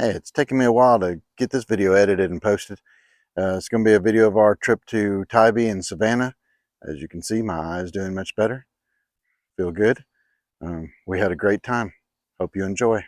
Hey, it's taken me a while to get this video edited and posted. It's going to be a video of our trip to Tybee and Savannah. As you can see, my eye is doing much better. Feel good. We had a great time. Hope you enjoy.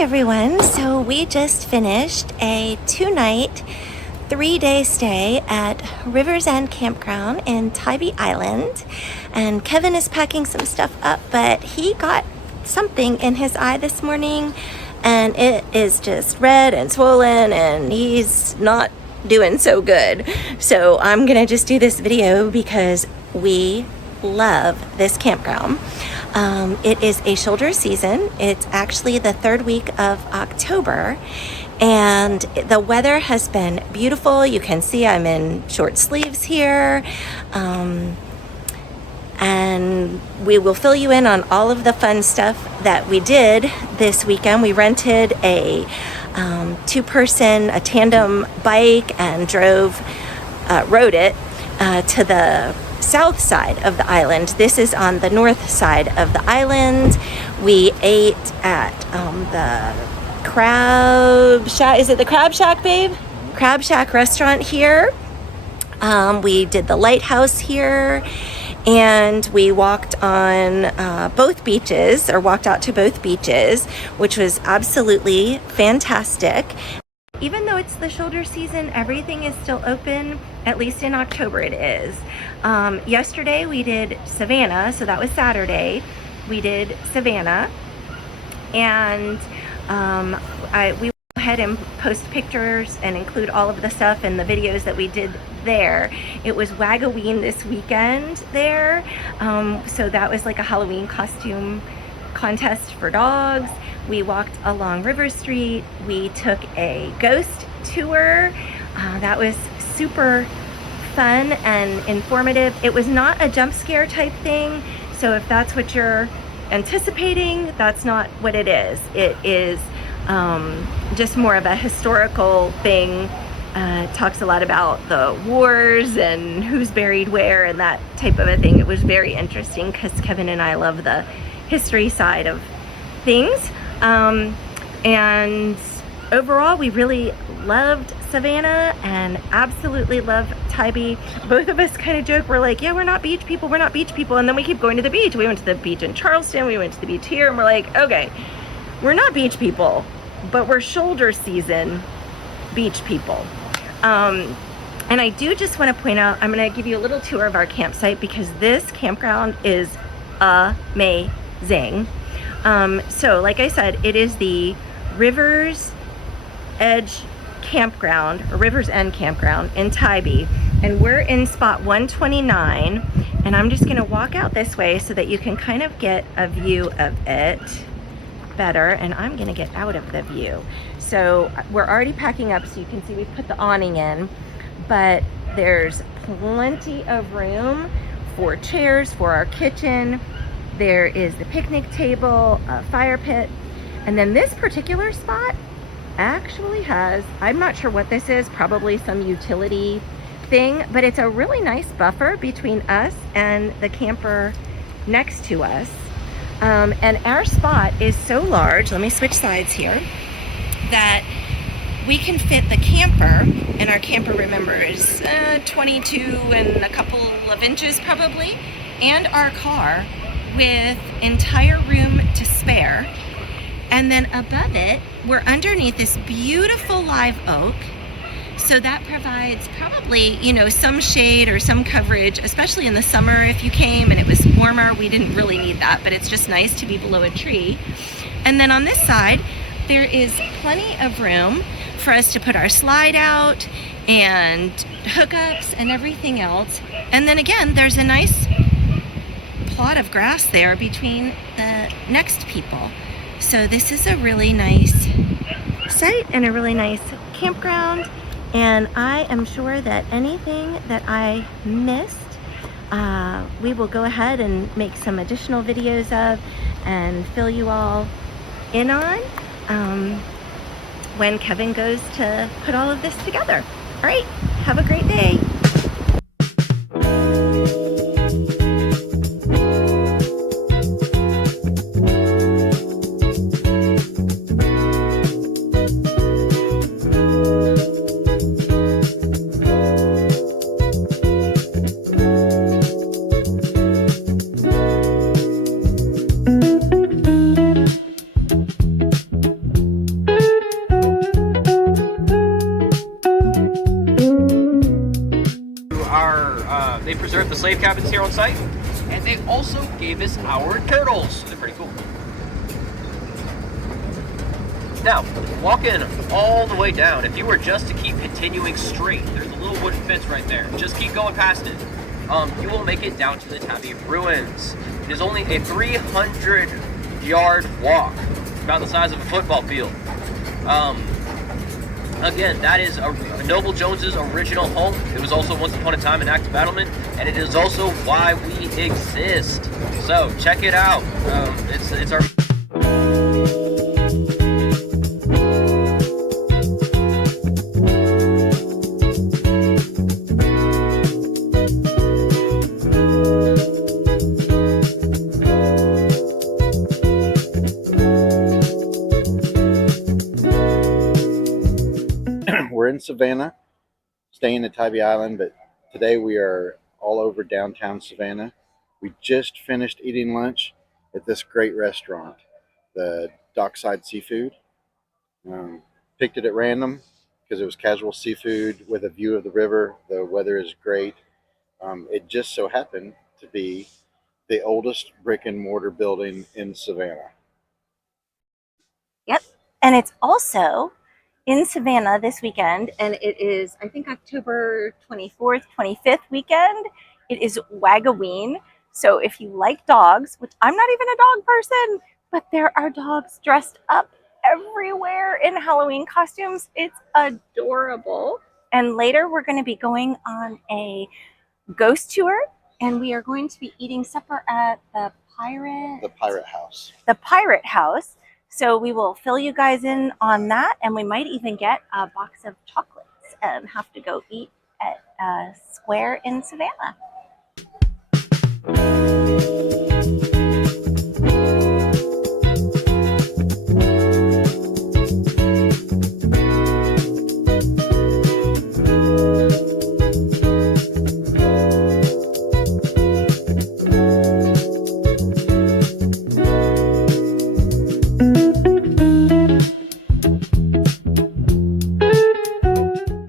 Everyone, so we just finished a 2-night, 3-day stay at Rivers End Campground in Tybee Island, and Kevin is packing some stuff up, but he got something in his eye this morning and it is just red and swollen and he's not doing so good. So I'm gonna just do this video because we love this campground. It is a shoulder season. It's actually the 3rd week of October and the weather has been beautiful. You can see I'm in short sleeves here. And we will fill you in on all of the fun stuff that we did this weekend. We rented a 2-person, a tandem bike and rode it to the south side of the island. This is on the north side of the island. We ate at the Crab Shack. Is it the Crab Shack, babe? Crab Shack restaurant here. We did the lighthouse here, and we walked on both beaches, or walked out to both beaches, which was absolutely fantastic. Even though it's the shoulder season, everything is still open, at least in October it is. Yesterday we did Savannah, so that was Saturday. We did Savannah, and we went ahead and post pictures and include all of the stuff and the videos that we did there. It was Wagaween this weekend there, so that was like a Halloween costume contest for dogs. We walked along River Street. We took a ghost tour. That was super fun and informative. It was not a jump scare type thing, so if that's what you're anticipating, that's not what it is. It is just more of a historical thing. Talks a lot about the wars and who's buried where and that type of a thing. It was very interesting because Kevin and I love the history side of things. And overall, we really loved Savannah and absolutely loved Tybee. Both of us kind of joke, we're like, yeah, we're not beach people, we're not beach people. And then we keep going to the beach. We went to the beach in Charleston, we went to the beach here, and we're like, okay, we're not beach people, but we're shoulder season beach people. And I do just want to point out, I'm going to give you a little tour of our campsite because this campground is amazing. So like I said, it is the Rivers End Campground in Tybee, and we're in spot 129, and I'm just going to walk out this way so that you can kind of get a view of it better, and I'm going to get out of the view. So we're already packing up, so you can see we've put the awning in, but there's plenty of room for chairs for our kitchen. There is the picnic table, a fire pit, and then this particular spot actually has, I'm not sure what this is, probably some utility thing, but it's a really nice buffer between us and the camper next to us. And our spot is so large, let me switch sides here, that we can fit the camper, and our camper, remember, is 22 and a couple of inches probably, and our car with entire room to spare. And then above it, we're underneath this beautiful live oak. So that provides probably, you know, some shade or some coverage, especially in the summer if you came and it was warmer. We didn't really need that, but it's just nice to be below a tree. And then on this side, there is plenty of room for us to put our slide out and hookups and everything else. And then again, there's a nice plot of grass there between the next people. So this is a really nice site and a really nice campground. And I am sure that anything that I missed, we will go ahead and make some additional videos of and fill you all in on when Kevin goes to put all of this together. All right, have a great day. They preserved the slave cabins here on site, and they also gave us our turtles. They're pretty cool. Now, walking all the way down, if you were just to keep continuing straight, there's a little wooden fence right there. Just keep going past it. You will make it down to the Tybee ruins. It is only a 300-yard walk, about the size of a football field. Again, that is Noble Jones's original home. It was also once upon a time an active battlement, and it is also why we exist. So check it out. It's our. We're in Savannah, staying at Tybee Island, but today we are all over downtown Savannah. We just finished eating lunch at this great restaurant, the Dockside Seafood. Picked it at random because it was casual seafood with a view of the river. The weather is great. It just so happened to be the oldest brick and mortar building in Savannah. Yep, and it's also in Savannah this weekend, and it is, I think, October 24th, 25th weekend. It is Wagaween. So if you like dogs, which I'm not even a dog person, but there are dogs dressed up everywhere in Halloween costumes. It's adorable. And later we're going to be going on a ghost tour, and we are going to be eating supper at the Pirate House. The Pirate House. So we will fill you guys in on that, and we might even get a box of chocolates and have to go eat at a square in Savannah.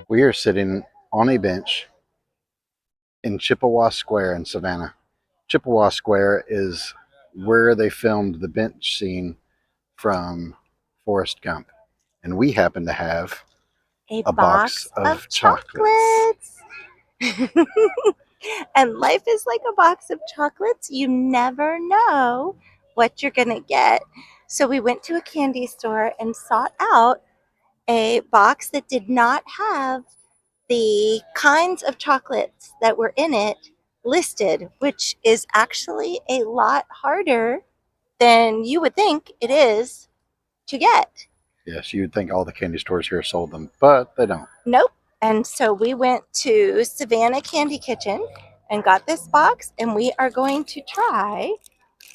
We are sitting on a bench in Chippewa Square in Savannah. Chippewa Square is where they filmed the bench scene from Forrest Gump. And we happen to have A box of chocolates. And life is like a box of chocolates. You never know what you're going to get. So we went to a candy store and sought out a box that did not have the kinds of chocolates that were in it listed, which is actually a lot harder than you would think it is to get. Yes, you'd think all the candy stores here sold them, but they don't. Nope. And so we went to Savannah Candy Kitchen and got this box, and we are going to try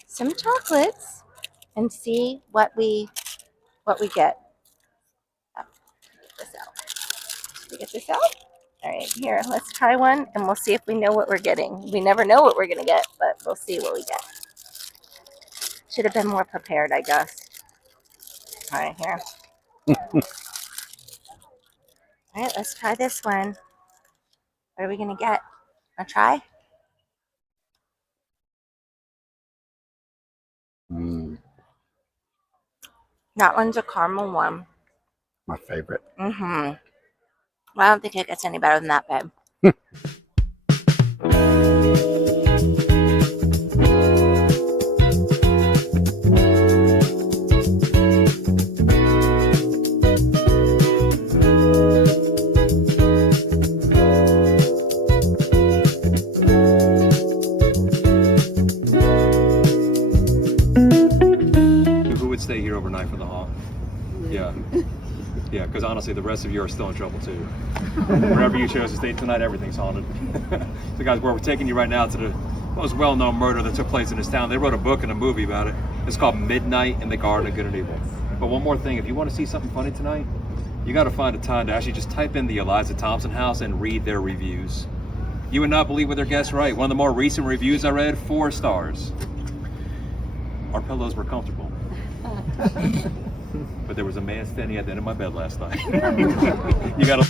some chocolates and see what we get. Oh, get this out. We get this out. All right, here, let's try one and we'll see if we know what we're getting. We never know what we're going to get, but we'll see what we get. Should have been more prepared, I guess. All right, here. All right, let's try this one. What are we going to get? A try? That one's a caramel one. My favorite. Mm-hmm. Well, I don't think it gets any better than that, babe. Who would stay here overnight for the haunt? Yeah. Yeah, because honestly, the rest of you are still in trouble too. Wherever you chose to stay tonight, everything's haunted. So guys, where we're taking you right now to the most well-known murder that took place in this town. They wrote a book and a movie about it. It's called Midnight in the Garden of Good and Evil. But one more thing, if you want to see something funny tonight, you got to find a time to actually just type in the Eliza Thompson house and read their reviews. You would not believe what their guests write. One of the more recent reviews I read, 4 stars. Our pillows were comfortable. But there was a man standing at the end of my bed last night. You gotta